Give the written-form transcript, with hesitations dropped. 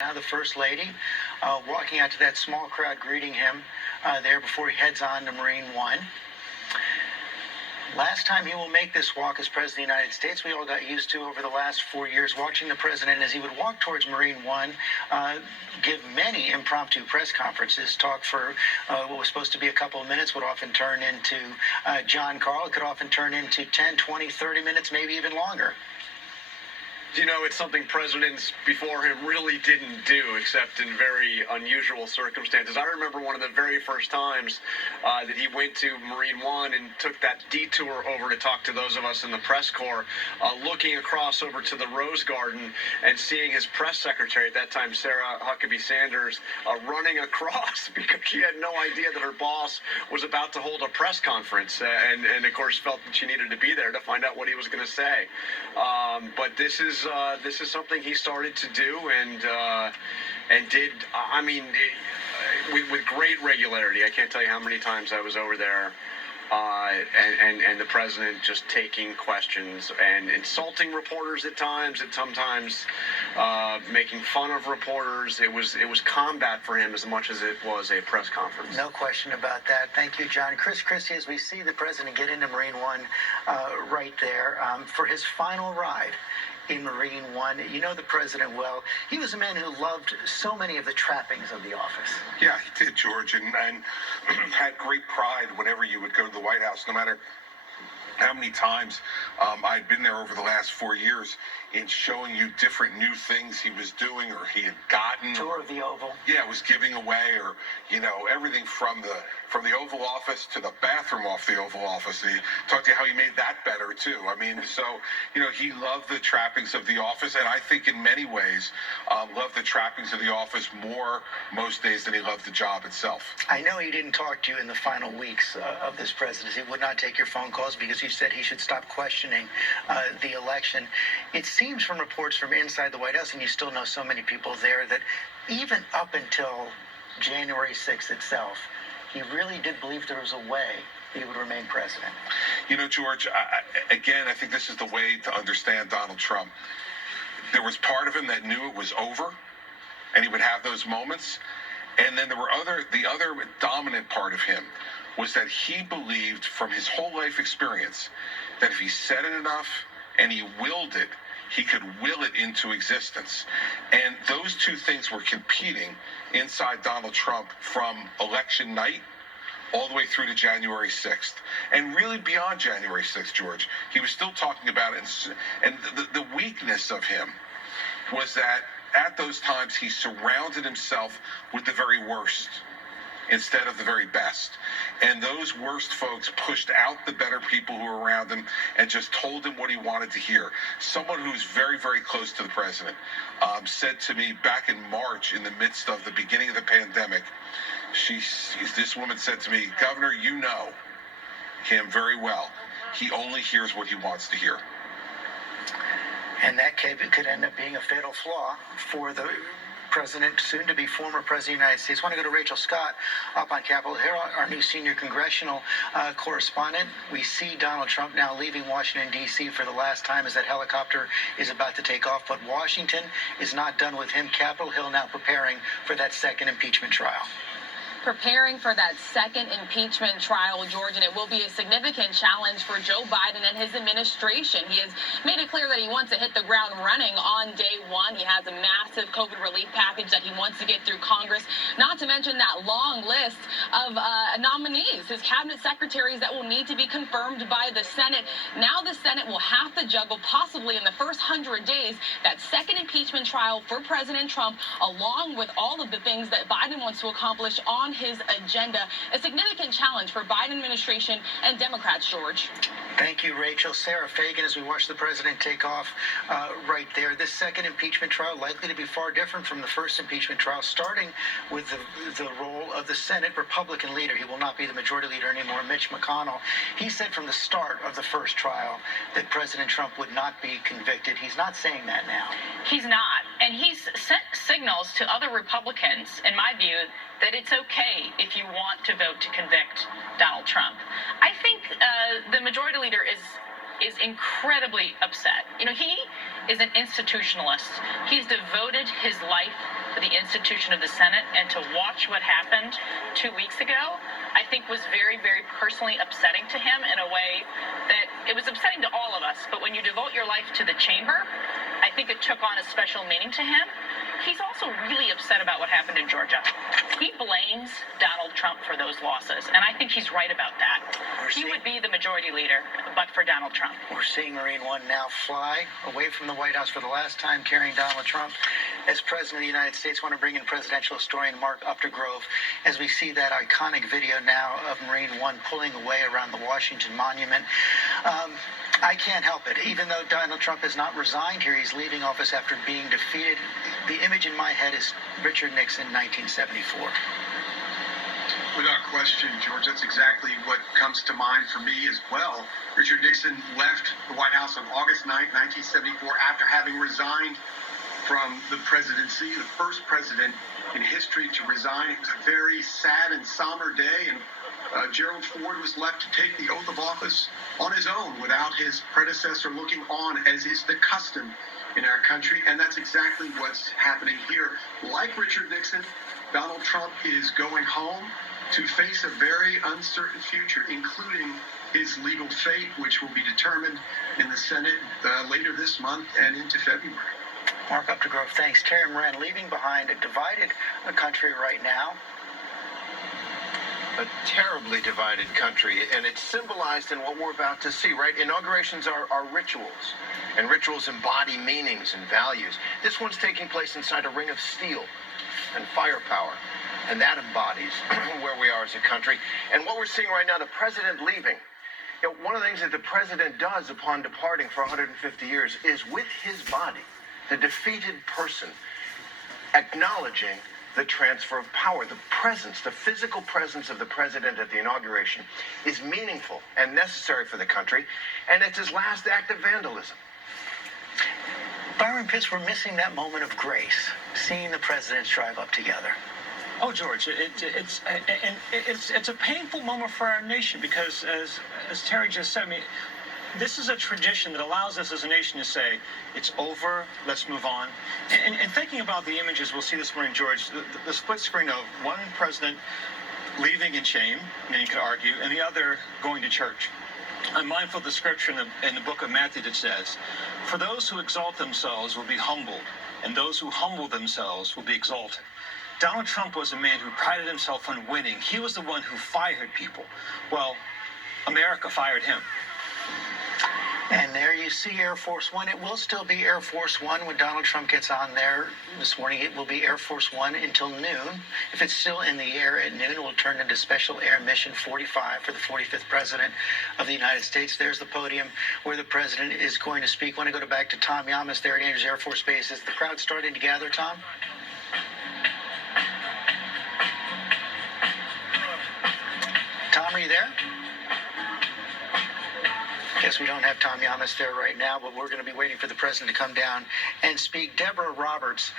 Now the First Lady walking out to that small crowd greeting him there before he heads on to Marine One. Last time he will make this walk as President of the United States, we all got used to over the last 4 years watching the President as he would walk towards Marine One, give many impromptu press conferences, talk for what was supposed to be a couple of minutes would often turn into John Carl. It could often turn into 10, 20, 30 minutes, maybe even longer. You know, it's something presidents before him really didn't do, except in very unusual circumstances. I remember one of the very first times that he went to Marine One and took that detour over to talk to those of us in the press corps, looking across over to the Rose Garden and seeing his press secretary at that time, Sarah Huckabee Sanders, running across because she had no idea that her boss was about to hold a press conference, and of course felt that she needed to be there to find out what he was going to say. But this is something he started to do and did. I mean, with great regularity. I can't tell you how many times I was over there, and the president just taking questions and insulting reporters at times, and sometimes making fun of reporters. It was combat for him as much as it was a press conference. No question about that. Thank you, John. Chris Christie, as we see the president get into Marine One right there for his final ride in Marine One. You know the president well. He was a man who loved so many of the trappings of the office. Yeah, he did, George, and had great pride whenever you would go to the White House, no matter how many times I'd been there over the last 4 years, in showing you different new things he was doing or he had gotten. Tour of the Oval. Yeah, was giving away, or everything from the Oval Office to the bathroom off the Oval Office. He talked to you how he made that better too. I mean, so he loved the trappings of the office, and I think in many ways loved the trappings of the office more most days than he loved the job itself. I know he didn't talk to you in the final weeks of this presidency. He would not take your phone calls because you said he should stop questioning the election. It seems from reports from inside the White House, and you still know so many people there, that even up until January 6th itself, he really did believe there was a way he would remain president. George, I think this is the way to understand Donald Trump. There was part of him that knew it was over, and he would have those moments. And then there were the other dominant part of him was that he believed from his whole life experience that if he said it enough and he willed it, he could will it into existence. And those two things were competing inside Donald Trump from election night all the way through to January 6th. And really beyond January 6th, George, he was still talking about it. And the weakness of him was that at those times he surrounded himself with the very worst instead of the very best. And those worst folks pushed out the better people who were around him and just told him what he wanted to hear. Someone who's very, very close to the president said to me back in March, in the midst of the beginning of the pandemic, this woman said to me, "Governor, you know him very well. He only hears what he wants to hear." And that could end up being a fatal flaw for the president, soon to be former president of the United States. I want to go to Rachel Scott up on Capitol Hill, our new senior congressional correspondent. We see Donald Trump now leaving Washington, D.C. for the last time as that helicopter is about to take off. But Washington is not done with him. Capitol Hill now preparing for that second impeachment trial. Preparing for that second impeachment trial, George, and it will be a significant challenge for Joe Biden and his administration. He has made it clear that he wants to hit the ground running on day one. He has a massive COVID relief package that he wants to get through Congress, not to mention that long list of nominees, his cabinet secretaries that will need to be confirmed by the Senate. Now the Senate will have to juggle, possibly in the first 100 days, that second impeachment trial for President Trump, along with all of the things that Biden wants to accomplish on his agenda. A significant challenge for Biden administration and Democrats, George. Thank you, Rachel. Sarah Fagan, as we watch the president take off right there. This second impeachment trial likely to be far different from the first impeachment trial, starting with the role of the Senate Republican leader. He will not be the majority leader anymore, Mitch McConnell. He said from the start of the first trial that President Trump would not be convicted. He's not saying that now. He's not. And he's sent signals to other Republicans, in my view, that it's okay if you want to vote to convict Donald Trump. I think the majority leader is incredibly upset. He is an institutionalist. He's devoted his life for the institution of the Senate, and to watch what happened 2 weeks ago, I think was very, very personally upsetting to him in a way that it was upsetting to all of us. But when you devote your life to the chamber, I think it took on a special meaning to him. He's also really upset about what happened in Georgia. He blames Donald Trump for those losses, and I think he's right about that. He would be the majority leader, but for Donald Trump. We're seeing Marine One now fly away from the White House for the last time, carrying Donald Trump. As President of the United States, want to bring in presidential historian Mark Updegrove as we see that iconic video now of Marine One pulling away around the Washington Monument. I can't help it. Even though Donald Trump has not resigned here, he's leaving office after being defeated. The image in my head is Richard Nixon, 1974. Without question, George, that's exactly what comes to mind for me as well. Richard Nixon left the White House on August 9, 1974, after having resigned from the presidency, the first president in history to resign. It was a very sad and somber day, and Gerald Ford was left to take the oath of office on his own without his predecessor looking on, as is the custom in our country. And that's exactly what's happening here. Like Richard Nixon, Donald Trump is going home to face a very uncertain future, including his legal fate, which will be determined in the Senate later this month and into February. Mark Updegrove, thanks. Terry Moran, leaving behind a divided country right now. A terribly divided country, and it's symbolized in what we're about to see, right? Inaugurations are rituals, and rituals embody meanings and values. This one's taking place inside a ring of steel and firepower, and that embodies where we are as a country. And what we're seeing right now, the president leaving, you know, one of the things that the president does upon departing for 150 years is with his body, the defeated person, acknowledging the transfer of power. The presence, the physical presence of the president at the inauguration is meaningful and necessary for the country, and it's his last act of vandalism. Byron Pitts, we're missing that moment of grace, seeing the presidents drive up together. Oh, George, it's a painful moment for our nation because, as Terry just said, I mean, this is a tradition that allows us as a nation to say, it's over, let's move on. And thinking about the images, we'll see this morning, George, the split screen of one president leaving in shame, and you could argue, and the other going to church. I'm mindful of the scripture in the book of Matthew that says, for those who exalt themselves will be humbled, and those who humble themselves will be exalted. Donald Trump was a man who prided himself on winning. He was the one who fired people. Well, America fired him. And there you see Air Force One. It will still be Air Force One when Donald Trump gets on there this morning. It will be Air Force One until noon. If it's still in the air at noon, it will turn into Special Air Mission 45 for the 45th President of the United States. There's the podium where the President is going to speak. I want to go back to Tom Yamas there at Andrews Air Force Base. Is the crowd starting to gather, Tom? Tom, are you there? Guess we don't have Tom Yamas there right now, but we're going to be waiting for the president to come down and speak. Deborah Roberts.